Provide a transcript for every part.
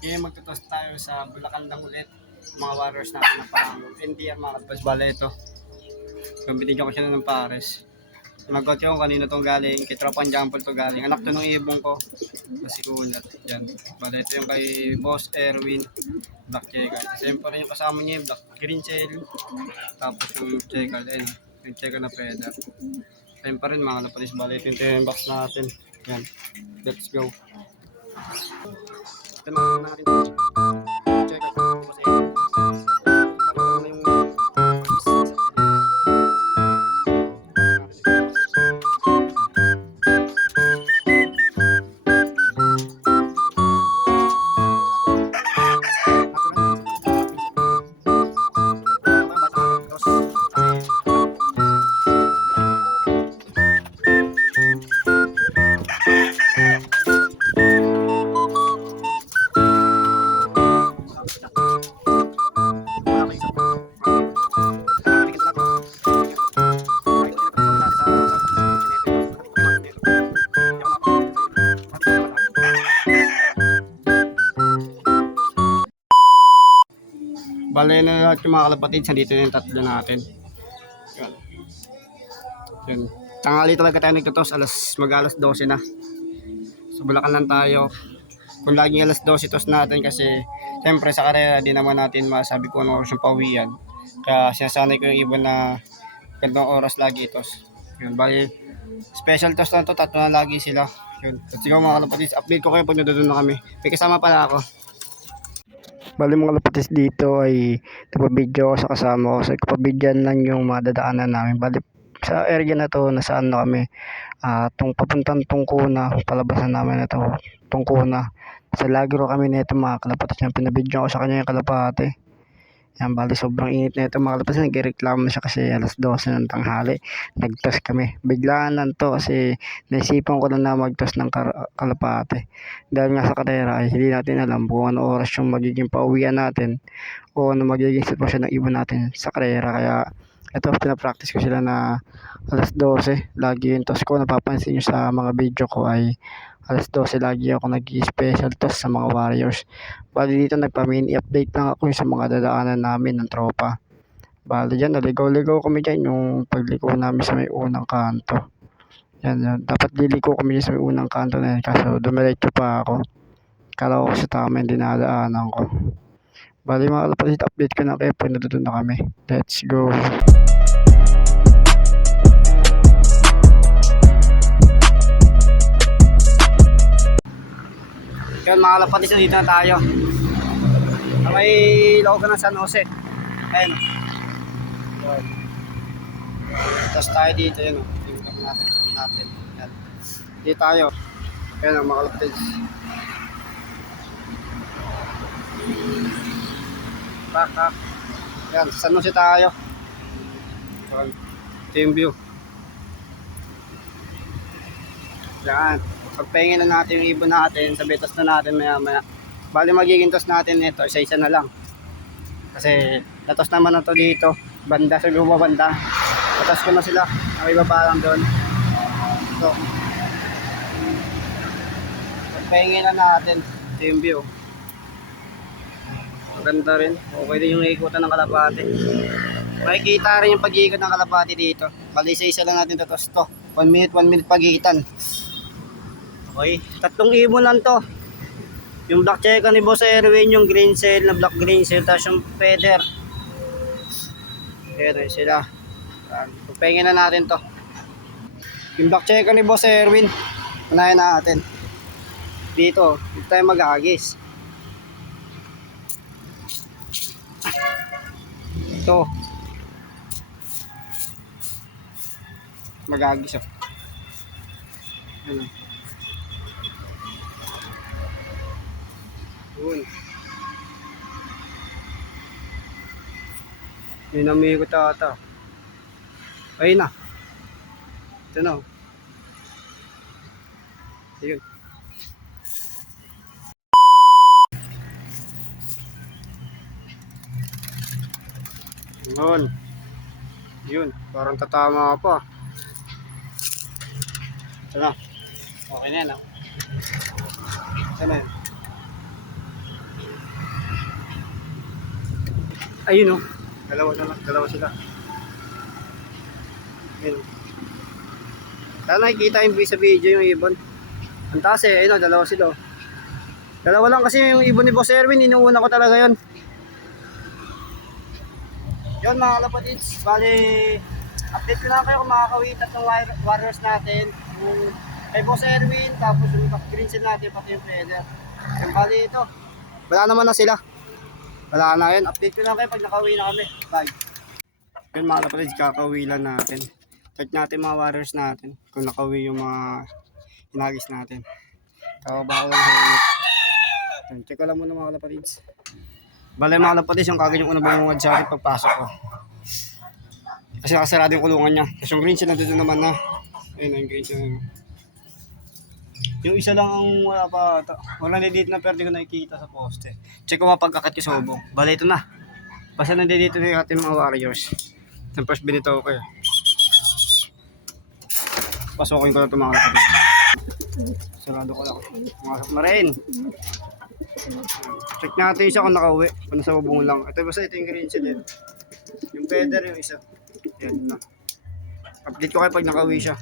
Ngayon magtutos tayo sa Bulacan lang ulit. Mga warriors natin na pang NDR mga kapatid. Bala ito. So, binigyan ko siya ng pares. Nagot ko kanino tong galing. Kay Tropang Jampol to galing. Anak to ng ibong ko. Kasi kunat. Yan. Bala ito yung kay Boss Erwin. Black Checker. Siyempre yung kasama niya yung Black Green Shell. Tapos yung Checker. Ayun. Yung Checker na peda. Ayun pa rin mga kapatid. Bala ito yung box natin. Yan. Let's go. Ito na natin. Check out ko kasi parang yung bale na lahat yung mga kalapatid, dito na yung tatlo natin. Yan. Yan. Tanghali talaga tayo nagtutos, mag-alas 12 na. So Bulacan lang tayo. Kung laging alas 12 tos natin kasi siyempre sa karera di naman natin masabi kung ano oras yung pauwian. Kaya sinasanay ko yung ibon na gandang oras lagi itos. Yun, bali special tos lang to, tatlo na lagi sila. Yun. At sige mga kalapatid, update ko kayo pag nandun na kami. May kasama pala ako. Bali mga lapatis dito ay nagpa-video ako sa kasama ko. So kapabidyan lang yung mga dadaanan namin. Bali sa area na to nasaan na kami. Tung papuntang Tungkuna, palabasan namin na to. Tungkuna. Sa Lagro kami nito mga kalapatis. Yung pinabidyo ko sa kanya yung kalapate. Yan, bali sobrang init na ito mga kalapati. Nagreklamo na siya kasi alas 12 ng tanghali. Nagtos kami. Biglaan lang to kasi naisipan ko lang na magtos ng kalapate. Dahil nga sa karera ay hindi natin alam kung ano oras yung magiging pauwian natin o ano magiging sitwasyon ng ibon natin sa karera. Kaya ito, pinapractice ko sila na alas 12. Lagi yung tos ko. Napapansin nyo sa mga video ko ay alas 12 lagi ako nag-special toss sa mga warriors. Bali dito nagpa-mini update lang ako sa mga dadaanan namin ng tropa. Bali dyan, naligaw-ligaw kami dyan yung pagliko namin sa may unang kanto. Yan. Dapat liliko kami dyan sa may unang kanto na yan. Kaso dumiretso pa ako. Kala ko sa tama yung dinadaanan ko. Bali mga kalapatid, update ko na kayo pag natutunan na kami. Let's go! Yan mga kalapatid, dito na tayo. May logo ng San Jose. Ayun. Yan. Tapos tayo dito, yun o. Tingnan natin. Yan. Dito tayo. Ayun ang mga kalapatid. Back. Yan, San Jose tayo. Yan. Ito yung view. Yan. Pagpahingin na natin yung ibon natin, sabi tos na natin maya. Bali magiging tos natin ito, isa-isa na lang. Kasi natos naman na to dito, banda sa lupa banda. Natos ko na sila, may baba lang doon. So, pagpahingin na natin, ito yung view. Maganda rin, okay din yung ikutan ng kalapati. Makikita rin yung pag-iikot ng kalapati dito. Bali isa-isa lang natin tatos to, 1 minute pag-iitan. Okay, tatlong ibon lang to. Yung black checker ni Boss Erwin, yung green cell na black green cell, tapos yung feather. Ayan sila. Pupengin na natin to. Yung black checker ni Boss Erwin, unahin natin. Dito tayo mag-agis. Ito. Mag-agis oh. Ayan. Yun. Yun ang may ikot ata. Ayun na. Ito na. Ayun. Yun. Parang tatama pa. Ito na. Okay na yan. Ito na yan. Ayun oh. Dalawa sila. Ayun. Sana nakikita yung sa video yung ibon. Ang taas eh, ayun oh, dalawa sila oh. Dalawa lang kasi yung ibon ni Boss Erwin, inuuna ko talaga yon. Yun mga kalapatids, bali update ko na kayo kung makakawit at ng warriors natin. Yung kay Boss Erwin, tapos yung green seal natin, pati yung feather. Yung bali ito, wala naman na sila. Wala na yun, update ko na kayo pag nakawi na kami. Bye. Yun mga kalapatids, kakauwi lang natin. Check natin mga warriors natin, kung nakawi yung mga hinagis natin. Kababaw lang sa inyo. Check ko lang muna mga kalapatids. Bale mga kalapatids, yung kagad yung unang bumungad sa akin pagpasok ko. Kasi nakasarado yung kulungan niya. Tapos yung green seal nandun naman na. Ayun na yung green seal. Yung isa lang ang wala pa. Wala na dito na pero di ko nakikita sa poste. Check ko mapagkakat yung sobong. Bale ito na. Basta nandito na yung ating mga warriors. Yung first binito ko eh. Pasokin ko na ito mga kalapatids. Sarado ko lang. Pumasok na rin. Check natin isa kung nakauwi. Kung nasa bubong lang. Ito basta ito yung green seal din. Yung feather yung isa. Yan na. Update ko kayo pag nakauwi siya.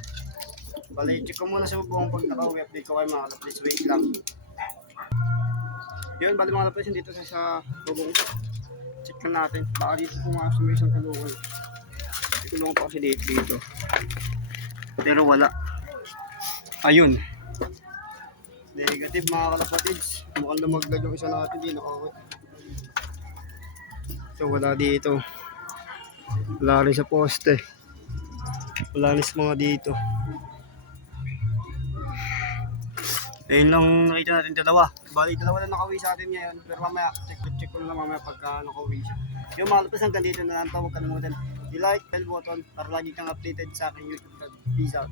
Bali, check ko muna sa bubong pag nakauwi. Update ko kayo mga kalapatids. Wait lang. Yun, bali mga kalapatids dito sa bubong. Check na natin. Baka dito pumasok may isang kulungan. Kulungan pa kasi dito. Pero wala. Ayun. Negative mga kalapatids. Mukhang lumaglag yung isa natin. Di nakawit. So wala dito. Wala rin sa poste. Wala rin sa mga dito. Ayun lang nakita natin dalawa. Bali dalawa na nakawi sa atin ngayon. Pero mamaya check ko na lang mamaya pagka nakawi siya. Yung mga kalapatids hanggang dito na lang. Huwag kalimutan i-like, bell button para lagi kang updated sa aking YouTube. Peace out.